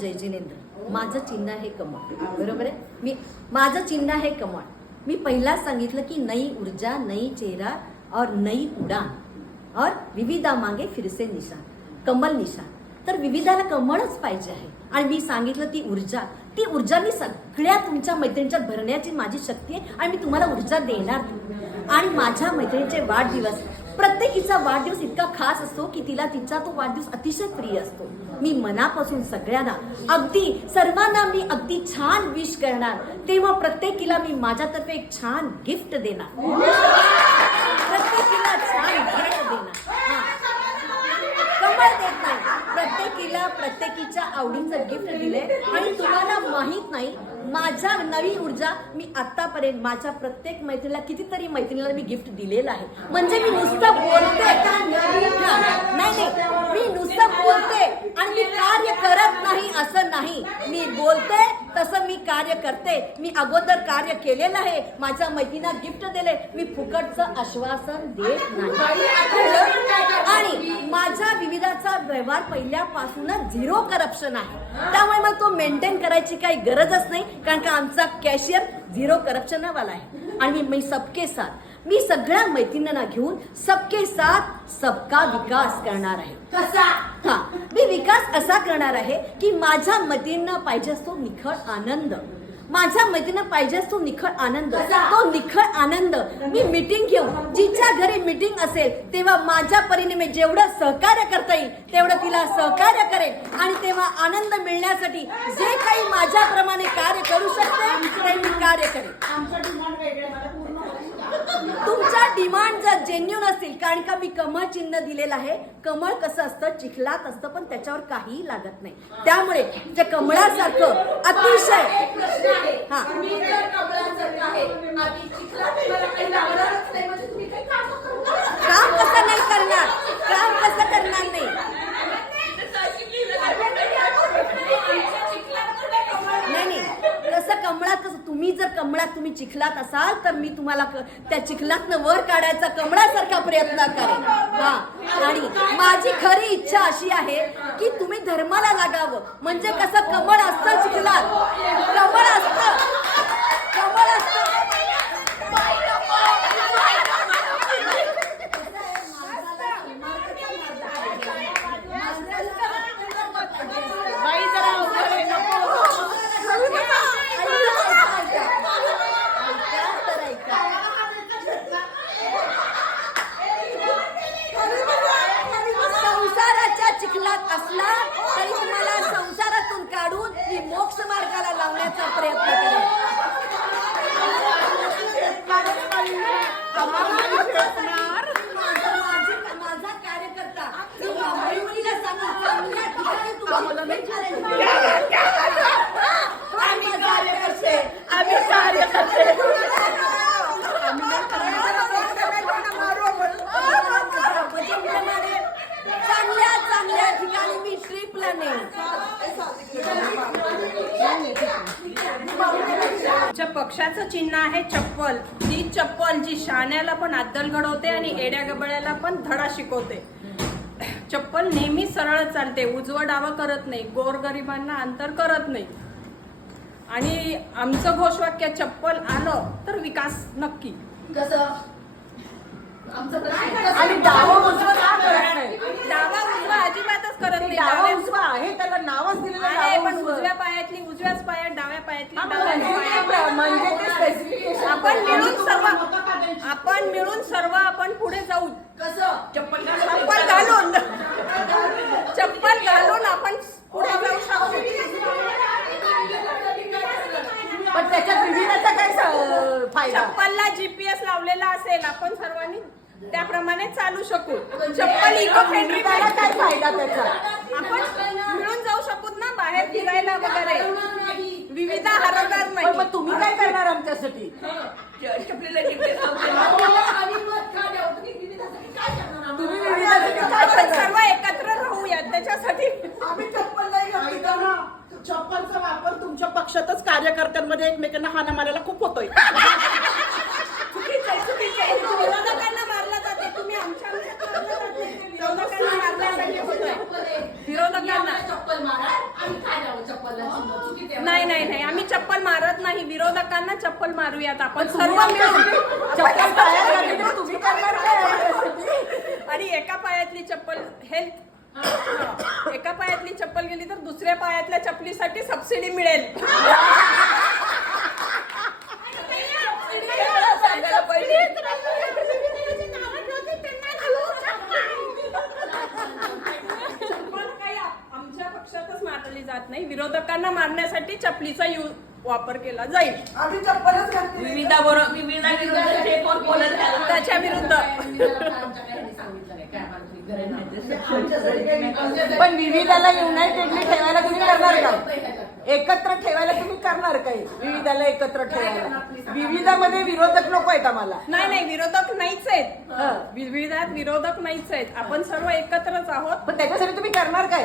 जय जिनेंद्र, माझं चिन्ह आहे कमळ. बरोबर आहे. माझं चिन्ह आहे कमळ. मी पहिलाच सांगितलं की नई ऊर्जा, नई चेहरा और नई उडान और विविधा मागे फिरसे निशान, कमल निशान. तर विविधाला कमळच पाहिजे आहे. आणि मी सांगितलं ती ऊर्जा मी सगळ्या तुमच्या मैत्रिणींच्यात भरण्याची माझी शक्ती आहे आणि मी तुम्हाला ऊर्जा देणार. आणि माझ्या मैत्रिणीचे वाढदिवस, प्रत्येकीचा वाढदिवस इतका खास असतो की तिला तिचा तो वाढदिवस अतिशय प्रिय असतो. मी मनापासून सगळ्यांना अगदी सर्वांना मी अगदी छान विश करणार. तेव्हा प्रत्येकीला मी माझ्यातर्फे एक छान गिफ्ट देणार. प्रत्येकीला छान गिफ्ट देणार. कमळ देत नाही, प्रत्येकीला प्रत्येकीच्या आवडीचं गिफ्ट दिले. आणि तुम्हाला माहित नाही माझ्या नवी ऊर्जा मी आतापर्यंत माझ्या प्रत्येक मैत्रिणीला कितीतरी मैत्रिणीला मी गिफ्ट दिलेलं आहे. म्हणजे मी नुसतं बोलते नाही, मी नुसतं बोलते आणि मी कार्य करत नाही असं नाही. मी बोलते तसं मी कार्य करते. मी अगोदर कार्य केलेलं आहे. माझ्या मैत्रिणीला गिफ्ट दिले. मी फुकटचं आश्वासन देत नाही. आणि माझ्या विविधाचा व्यवहार पहिल्यापासूनच 0 करप्शन आहे. त्यामुळे मग तो मेंटेन करायची काही गरजच नाही, कारण का आमचा कॅशियर 0 करप्शन वाला आहे. आणि मी सबके साथ, मी सगळ्या मैत्रिणींना घेऊन सबके साथ सबका विकास करणार आहे. कसा? मी विकास असा करणार आहे की माझ्या मैत्रिणींना पाहिजे असतो निखळ आनंद. माझ्या मैत्रिणींना पाहिजे असतो निखळ आनंद. तो निखळ आनंद मी मीटिंग घेऊन, जिच्या घरी मीटिंग असेल तेव्हा माझ्या परीने मी जेवढं सहकार्य करता येईल तेवढं तिला सहकार्य करेन. आणि तेव्हा आनंद मिळण्यासाठी जे काही माझ्याप्रमाणे कार्य करू शकते ते मी कार्य करेन. तुमच्या डिमांड जर जेन्युन असतील, कारण का मी कमळ चिन्ह दिलेलं आहे. कमळ कसं असतं, चिखलात असतं पण त्याच्यावर काहीही लागत नाही. त्यामुळे जे कमळासारखं अतिशय काम कसं नाही करणार, काम कसं करणार नाही. नाही, तसं कमळात कसं, तुम्ही जर कमळात तुम्ही चिखलात असाल तर मी तुम्हाला त्या चिखलातनं वर काढायचा कमळासारखा प्रयत्न करेन. आणि माझी खरी इच्छा अशी आहे की तुम्ही धर्माला लागावं. म्हणजे कसं कमळ असतं चिखलात, कमळ असतं. चिखलात असला तरी तुम्हाला संसारातून काढून मी मोक्ष मार्गाला लावण्याचा प्रयत्न करेन. माझा कार्यकर्ता मुलीला चांगल्या ठिकाणी मी ट्रिपला नेईन. पक्षाचं चिन्ह आहे चप्पल. ती चप्पल जी शाण्याला पण अद्दल घडवते आणि एड्या गबळ्याला पण धडा शिकवते. चप्पल नेहमी सरळ चालते, उजवं डावं करत नाही, गोरगरिबांना अंतर करत नाही. आणि आमचं घोषवाक्य चप्पल आलं तर विकास नक्की. कसं आणि डावा उजवा का करत नाही? डावा उजवा अजिबातच करत नाही. डावा उजवा आहे, त्याला नावच दिलेलं आहे, पण उजव्या पायातली उजव्याच पायात, डाव्या पायातली डाव्याच पायात. म्हणजे ते स्पेसिफिकेशन आपण मिळून सर्व आपण पुढे जाऊ. कसं? चप्पल घालून आपण पुढे जाऊ शकतो. पण त्याच्यात विविधता काय फायदा? चप्पलला GPS लावलेला असेल, आपण सर्वांनी त्याप्रमाणे चालू शकू. चप्पल इको फ्रेंडली, काय फायदा त्याचा? आपण मिळून जाऊ शकू ना बाहेर फिरायला वगैरे. विविधा हरवणार नाही. मग तुम्ही काय करणार आमच्यासाठी? तुम्ही आपण सर्व एकत्र राहूया त्याच्यासाठी. आम्ही चप्पल नाही घातली ना. चप्पलचा वापर तुमच्या पक्षातच कार्यकर्त्यांमध्ये एकमेकांना हाना मारायला खूप होतोय. विरोधकांना मारलं जाते, तुम्ही आमच्या विरोधकांना मारण्यासाठी होतोय. विरोधकांना चप्पल मारा आणि काय नाही नाही नाही आम्ही चप्पल मारत नाही. विरोधकांना चप्पल मारूयात आपण सर्व मिळून. चप्पल पायात घातली तर तुम्ही करणार काय? आणि एका पायातली चप्पल एका पायातली चप्पल गेली तर दुसऱ्या पायातल्या चपलीसाठी सबसिडी मिळेल. चप्पल काही आमच्या पक्षातच मारली जात नाही. विरोधकांना मारण्यासाठी चपलीचा वापर केला जाईल. आम्ही चप्पलच घातली. त्याच्या विरुद्ध पण विविधाला युनायटेडली ठेवायला तुम्ही करणार का? एकत्र ठेवायला तुम्ही करणार काही? विविधाला एकत्र ठेवायला विविधामध्ये विरोधक नको आहेत आम्हाला. नाही नाही विरोधक नाहीच आहेत. हं. विविधात विरोधक नाहीच आहेत. आपण सर्व एकत्रच आहोत. पण त्याच्यासाठी तुम्ही करणार काय?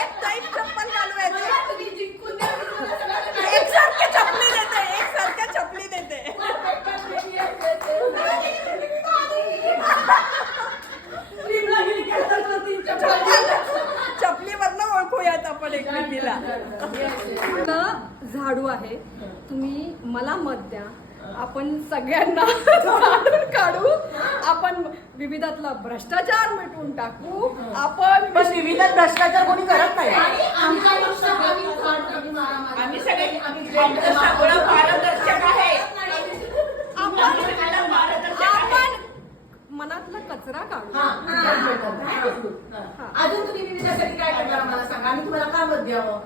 एक टाईप चप्पल घालवायची. एकसारख्या चपली देते. एकसारख्या चपली देते. चपलीवरनं ओळखूयात आपण एकमेकीला. झाडू आहे. तुम्ही मला मत द्या. आपण सगळ्यांना झाडून काढू. आपण विविधातला भ्रष्टाचार मिटवून टाकू. आपण पण विविधात भ्रष्टाचार कोणी करत नाही. आम्ही सगळे आमचं सगळं पारदर्शक आहे. आपण मनातला कचरा काढू. अजून तुम्ही विविधासाठी काय करणार मला सांगा. आम्ही तुम्हाला का मत द्यावं?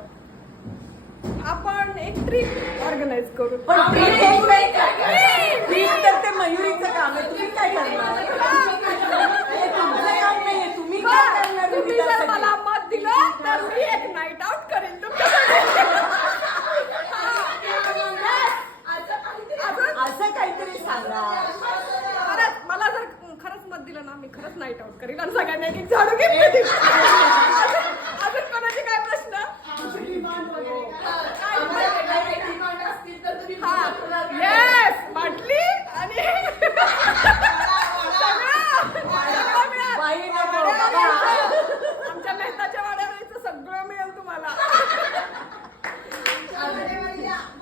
आपण एक ट्रिप ऑर्गनाईज करू. पण ट्रीट तर ते मयुरीचं काम आहे. तुम्ही काय करणार? हे तुमचं काम नाहीये. तुम्ही काय करणार तुम्ही जर विविधासाठी? मला मत दिलं तर मी एक नाईट आउट करेन तुमच्यासाठी. असं काहीतरी सांगा. खरंच मला जर खरंच मत दिलं ना मी खरंच नाईट आउट करीन आणि सगळ्यांना एक झाडू घेतली. अजून कोणाचे काय प्रश्न? येस बाटली आणि बाई नको, बाबा. आमच्या मेहताच्या वाड्यावरचं सगळं मिळेल तुम्हाला.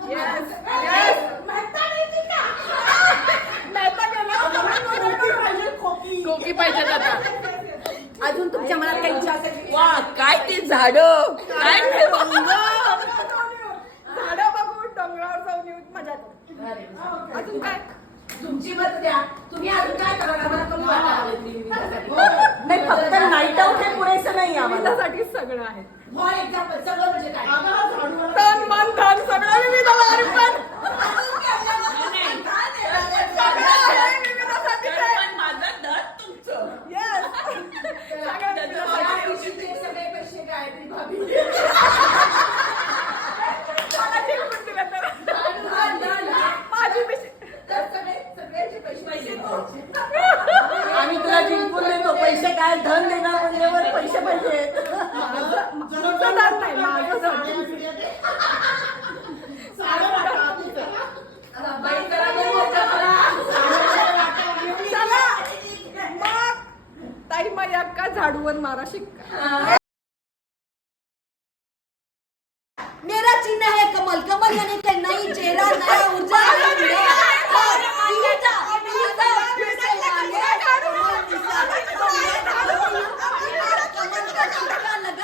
येस येस मेहता गेला. कोकी पाहिजे आता. अजून तुमच्या मनात काही इच्छा असेल? वा काय ते झाडं काय ते रंग. झाडं बघून डोंगरावर जाऊन येऊन मजा करू. अजून काय? तुमची मत द्या. तुम्ही अजून काय करणार? आम्हाला कमी वाटायला विविधासाठी. नाही फक्त नाईट आउट हे पुरेसं नाही आम्हाला. विविधासाठी सगळं आहे. फॉर एक्झाम्पल सगळं म्हणजे काय? तन मन धन सगळं विविधाला अर्पण. सगळं आहे विविधासाठीच आहे. Yes. सगळं विविधासाठी. सगळे पैसे काय तरी भाभी. मला जिंकून दिलं तर. माझी पिशवी. आम्ही तुला जिंकून देतो. पैसे काय धन देणार म्हणल्यावर पैसे पाहिजे. तुझं धन नाही माझं धन. चला मग ताई मग का झाडूवर मारा शिक्का. मेरा चिन्ह है कमल. कमल यानी कि नई चेहरा, नया ऊर्जा, नई विविधा. और विविधा, विविधा फिर से लाएंगे. कमल निशान, कमल का टीका लगा